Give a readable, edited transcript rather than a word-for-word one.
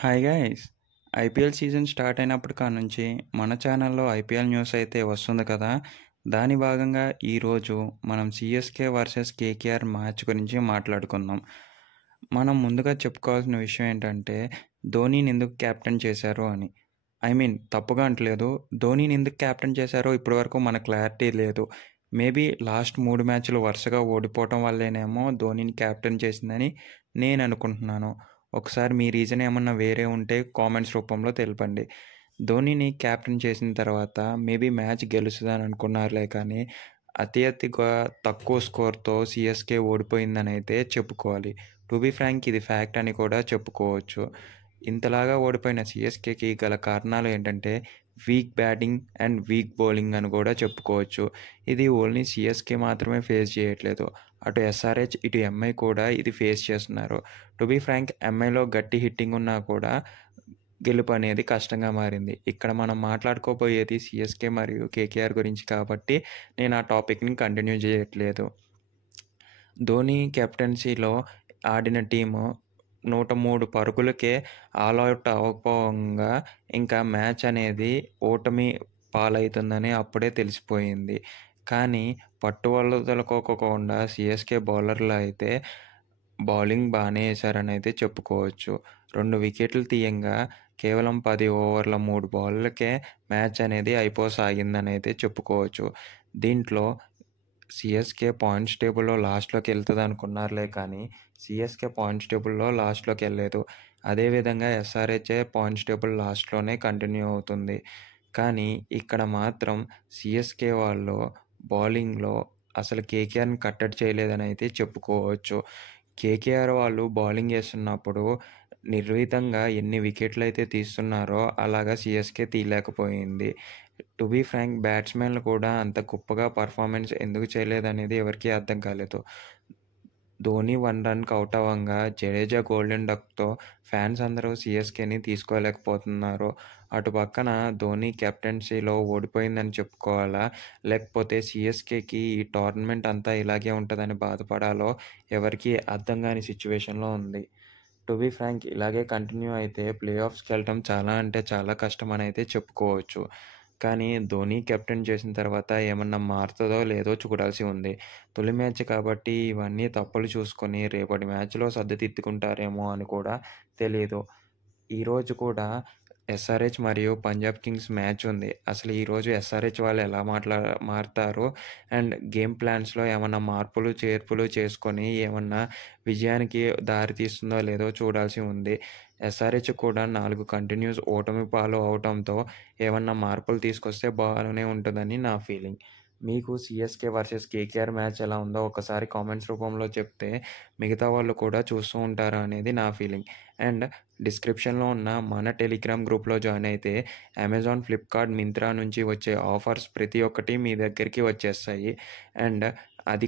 Hi guys! IPL season start అయినప్పటి కానుంచి మన ఛానల్‌లో ఐపీఎల్ న్యూస్ అయితే వస్తుంది కదా! దాని భాగంగా ఈరోజు మనం సీఎస్‌కే వర్సెస్ కేకేఆర్ మ్యాచ్ గురించి మాట్లాడుకుందాం. మనం ముందుగా చెప్పుకోవాల్సిన విషయం ఏంటంటే ధోనీని ఎందుకు కెప్టెన్ చేశారు అని. తప్పుగా అంటలేదు. ధోనీని ఎందుకు కెప్టెన్ చేశారో ఇప్పటివరకు మనకు క్లారిటీ లేదు. మేబీ లాస్ట్ 3 మ్యాచ్‌లు వరుసగా ఓడిపోవటం వల్లేనేమో ధోనీని కెప్టెన్ చేసిందని నేను అనుకుంటున్నాను. ఒకసారి మీ రీజన్ ఏమన్నా వేరే ఉంటే కామెంట్స్ రూపంలో తెలపండి. ధోనీని కెప్టెన్ చేసిన తర్వాత మేబీ మ్యాచ్ గెలుస్తదని అనుకున్నారులే కానీ అతిగా తక్కువ స్కోర్‌తో సీఎస్‌కే ఓడిపోయిందనైతే చెప్పుకోవాలి. టు బీ ఫ్రాంక్ ఇది ఫ్యాక్ట్ అని కూడా చెప్పుకోవచ్చు. ఇంతలాగా ఓడిపోయిన సీఎస్‌కేకి గల కారణాలు ఏంటంటే week batting and weak bowling అని కూడా చెప్పుకోవచ్చు. ఇది ఓన్లీ సీఎస్‌కే మాత్రమే ఫేస్ చేయట్లేదు. అటు ఎస్ఆర్‌హెచ్, ఇటు ఎంఐ కూడా ఇది ఫేస్ చేస్తున్నారు. టు బీ ఫ్రాంక్ ఎంఐలో గట్టి హిట్టింగ్ ఉన్నా కూడా గెలుపు అనేది కష్టంగా మారింది. ఇక్కడ మనం మాట్లాడుకోబోయేది సీఎస్‌కే మరియు కేకేఆర్ గురించి కాబట్టి నేను ఆ టాపిక్‌ని కంటిన్యూ చేయట్లేదు. ధోని కెప్టెన్సీలో ఆడిన టీము 103 పరుగులకే ఆలౌట్ అవ్వకపోగా ఇంకా మ్యాచ్ అనేది ఓటమి పాలవుతుందని అప్పుడే తెలిసిపోయింది. కానీ పట్టువదలకోకుండా సీఎస్‌కే బౌలర్లు అయితే బౌలింగ్ బాగానే వేశారని అయితే చెప్పుకోవచ్చు. 2 వికెట్లు తీయంగా కేవలం 10 ఓవర్ల 3 బాల్‌లకే మ్యాచ్ అనేది అయిపోసాగిందని అయితే చెప్పుకోవచ్చు. దీంట్లో సీఎస్‌కే పాయింట్స్ టేబుల్‌లో లాస్ట్‌లోకి వెళ్తదనుకున్నారులే కానీ సీఎస్‌కే పాయింట్స్ టేబుల్‌లో లాస్ట్‌లోకి వెళ్ళలేదు. అదేవిధంగా ఎస్ఆర్‌హెచ్ పాయింట్స్ టేబుల్ లాస్ట్‌లోనే కంటిన్యూ అవుతుంది. కానీ ఇక్కడ మాత్రం సీఎస్‌కే వాళ్ళు బౌలింగ్‌లో అసలు కేకేఆర్‌ని కట్టడి చేయలేదని అయితే చెప్పుకోవచ్చు. కేకేఆర్ వాళ్ళు బౌలింగ్ చేస్తున్నప్పుడు నిర్భీతంగా ఎన్ని వికెట్లయితే తీస్తున్నారో అలాగా సీఎస్‌కే తీయలేకపోయింది. టు బీ ఫ్రాంక్ బ్యాట్స్‌మెన్‌లు కూడా అంత గొప్పగా పర్ఫార్మెన్స్ ఎందుకు చేయలేదనేది ఎవరికీ అర్థం కాలేదు. ధోని 1 రన్‌కి ఔట్ అవ్వంగా జడేజా గోల్డెన్ డక్‌తో ఫ్యాన్స్ అందరూ సీఎస్‌కేని తీసుకోలేకపోతున్నారు. అటు పక్కన ధోని కెప్టెన్సీలో ఓడిపోయిందని చెప్పుకోవాలా? లేకపోతే సీఎస్‌కేకి ఈ టోర్నమెంట్ అంతా ఇలాగే ఉంటదని బాధపడాలో ఎవరికీ అర్థం కాని సిట్యుయేషన్‌లో ఉంది. టు బీ ఫ్రాంక్ ఇలాగే కంటిన్యూ అయితే ప్లే ఆఫ్స్‌కెళ్ళటం చాలా అంటే చాలా కష్టమనైతే చెప్పుకోవచ్చు. కానీ ధోని కెప్టెన్ చేసిన తర్వాత ఏమన్నా మారుతదో లేదో చూడాల్సి ఉంది. తొలి మ్యాచ్ కాబట్టి ఇవన్నీ తప్పులు చూసుకొని రేపటి మ్యాచ్‌లో సర్దుదిద్దుకుంటారేమో అని కూడా తెలీదు. ఈరోజు కూడా ఎస్ఆర్‌హెచ్ మరియు పంజాబ్ కింగ్స్ మ్యాచ్ ఉంది. అసలు ఈరోజు ఎస్ఆర్‌హెచ్ వాళ్ళు ఎలా మారతారో అండ్ గేమ్ ప్లాన్స్‌లో ఏమన్నా మార్పులు, చేర్పులు చేసుకొని ఏమన్నా విజయానికి దారి తీస్తుందో లేదో చూడాల్సి ఉంది. ఎస్ఆర్‌హెచ్ కూడా 4 కంటిన్యూస్ ఓటమి పాలు అవటంతో ఏమన్నా మార్పులు తీసుకొస్తే బాగానే ఉంటదని నా ఫీలింగ్. మీకు సీఎస్‌కే వర్సెస్ కేకేఆర్ మ్యాచ్ ఎలా ఉందో ఒకసారి కామెంట్స్ రూపంలో చెప్తే మిగతా వాళ్ళు కూడా చూస్తూ ఉంటారు అనేది నా ఫీలింగ్. అండ్ డిస్క్రిప్షన్‌లో ఉన్న మన టెలిగ్రామ్ గ్రూప్‌లో జాయిన్ అయితే అమెజాన్, ఫ్లిప్‌కార్ట్, మింత్రా నుంచి వచ్చే ఆఫర్స్ ప్రతి ఒక్కటి మీ దగ్గరికి వచ్చేస్తాయి. అండ్ అది